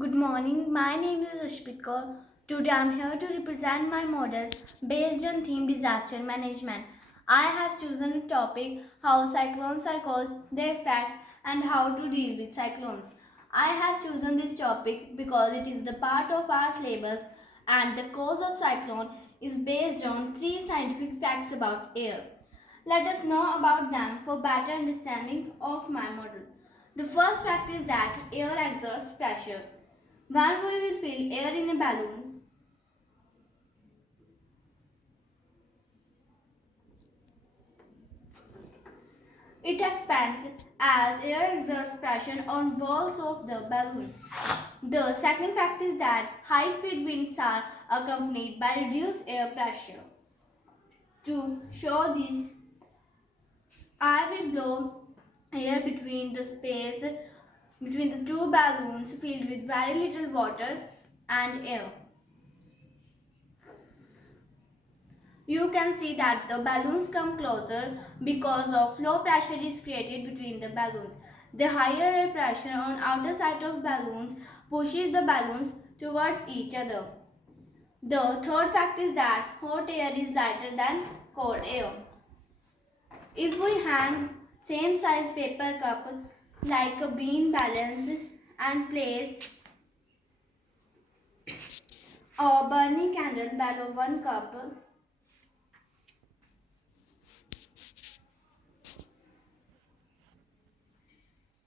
Good morning, my name is Rashpreet Kaur. Today I am here to represent my model based on theme disaster management. I have chosen a topic how cyclones are caused, their effect and how to deal with cyclones. I have chosen this topic because it is the part of our syllabus and the cause of cyclone is based on three scientific facts about air. Let us know about them for better understanding of my model. The first fact is that air exerts pressure. When we will fill air in a balloon, it expands as air exerts pressure on walls of the balloon. The second fact is that high-speed winds are accompanied by reduced air pressure. To show this, I will blow air between the space between the two balloons filled with very little water and air. You can see that the balloons come closer because of low pressure is created between the balloons. The higher air pressure on outer side of balloons pushes the balloons towards each other. The third fact is that hot air is lighter than cold air. If we hang same size paper cup like a bean balance and place a burning candle below one cup,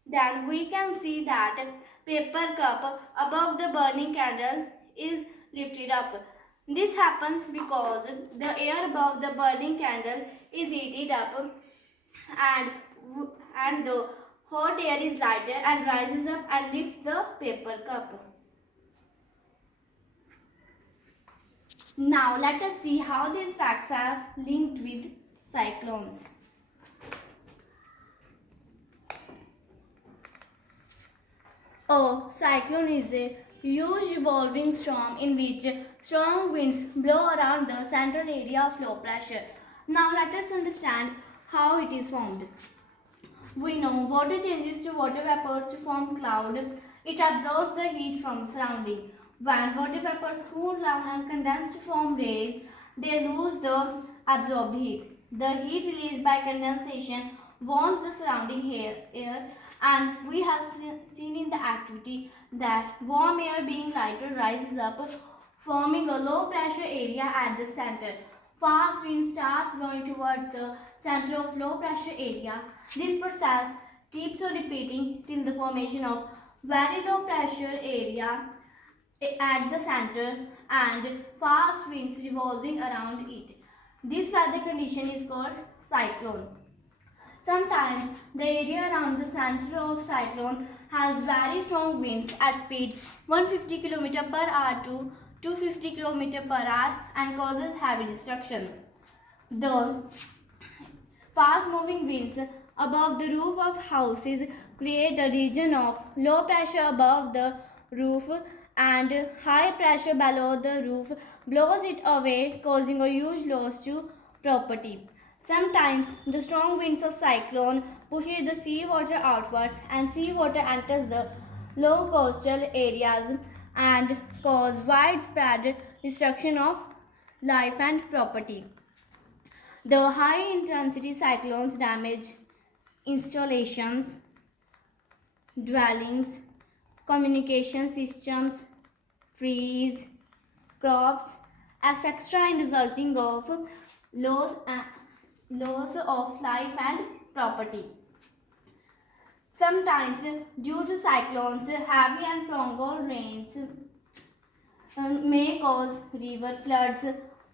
then we can see that paper cup above the burning candle is lifted up. This happens because the air above the burning candle is heated up and, and the hot air is lighter and rises up and lifts the paper cup. Now let us see how these facts are linked with cyclones. A cyclone is a huge evolving storm in which strong winds blow around the central area of low pressure. Now let us understand how it is formed. We know water changes to water vapors to form cloud. It absorbs the heat from surrounding. When water vapors cool down and condense to form rain, they lose the absorbed heat. The heat released by condensation warms the surrounding air, and we have seen in the activity that warm air being lighter rises up, forming a low pressure area at the center. Fast wind starts blowing towards the center of low pressure area. This process keeps on repeating till the formation of very low pressure area at the center and fast winds revolving around it. This weather condition is called cyclone. Sometimes the area around the center of cyclone has very strong winds at speed 150 km per hour to 250 km per hour and causes heavy destruction. The fast moving winds above the roof of houses create a region of low pressure above the roof and high pressure below the roof blows it away, causing a huge loss to property. Sometimes the strong winds of cyclone pushes the seawater outwards and seawater enters the low coastal areas and cause widespread destruction of life and property. The high intensity cyclones damage installations, dwellings, communication systems, trees, crops, etc. and resulting of loss, loss of life and property. Sometimes due to cyclones, heavy and prolonged rains may cause river floods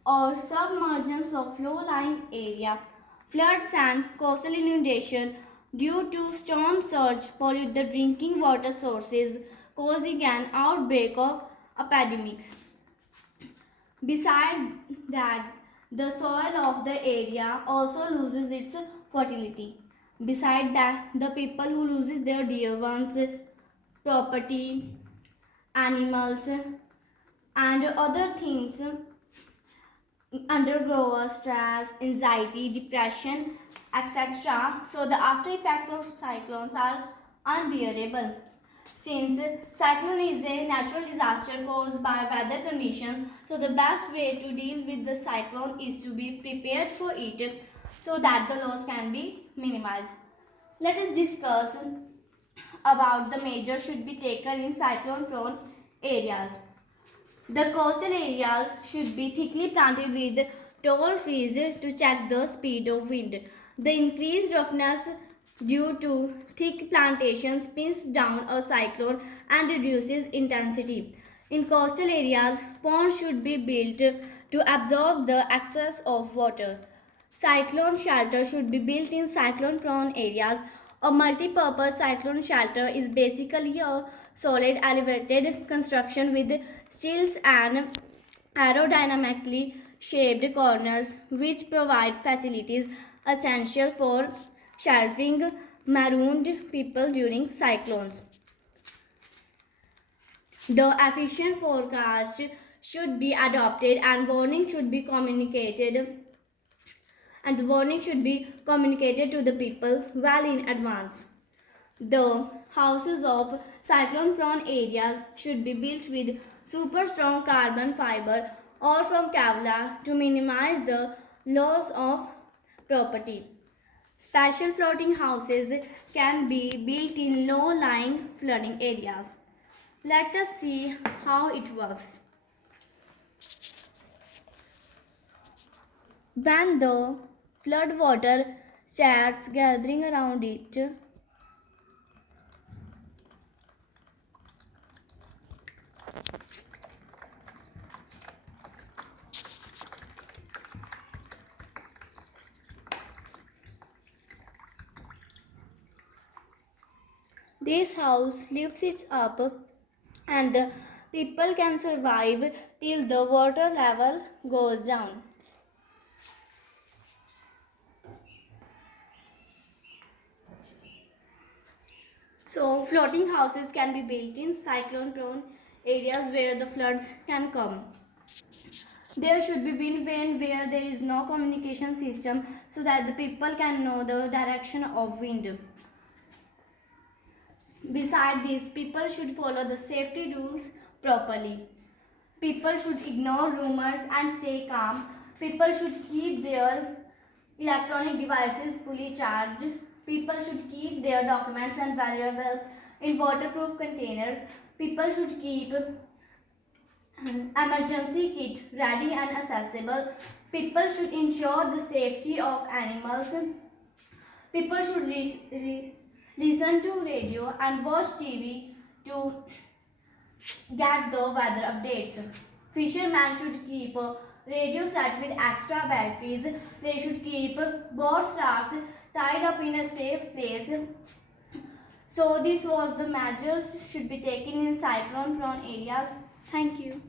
or submergence of low-lying area. Floods and coastal inundation due to storm surge pollute the drinking water sources, causing an outbreak of epidemics. Besides that, the soil of the area also loses its fertility. Besides that, the people who loses their dear ones, property, animals, and other things undergo stress, anxiety, depression, etc. So the after effects of cyclones are unbearable. Since cyclone is a natural disaster caused by weather conditions, so the best way to deal with the cyclone is to be prepared for it so that the loss can be minimized. Let us discuss about the measures should be taken in cyclone prone areas. The coastal areas should be thickly planted with tall trees to check the speed of wind. The increased roughness due to thick plantations pins down a cyclone and reduces intensity. In coastal areas, ponds should be built to absorb the excess of water. Cyclone shelter should be built in cyclone prone areas. A multi-purpose cyclone shelter is basically a solid elevated construction with stilts and aerodynamically shaped corners which provide facilities essential for sheltering marooned people during cyclones. The efficient forecast should be adopted and warning should be communicated and the warning should be communicated to the people well in advance. The houses of cyclone prone areas should be built with super strong carbon fiber or from Kevlar to minimize the loss of property. Special floating houses can be built in low-lying flooding areas. Let us see how it works. When the flood water starts gathering around it, this house lifts it up and the people can survive till the water level goes down. So, floating houses can be built in cyclone prone areas where the floods can come. There should be wind where there is no communication system so that the people can know the direction of wind. Besides this, people should follow the safety rules properly. People should ignore rumors and stay calm. People should keep their electronic devices fully charged. People should keep their documents and valuables in waterproof containers. People should keep emergency kit ready and accessible. People should ensure the safety of animals. People should listen to radio and watch TV to get the weather updates. Fishermen should keep a radio set with extra batteries. They should keep boat rafts tied up in a safe place. So this was the measures should be taken in cyclone prone areas. Thank you.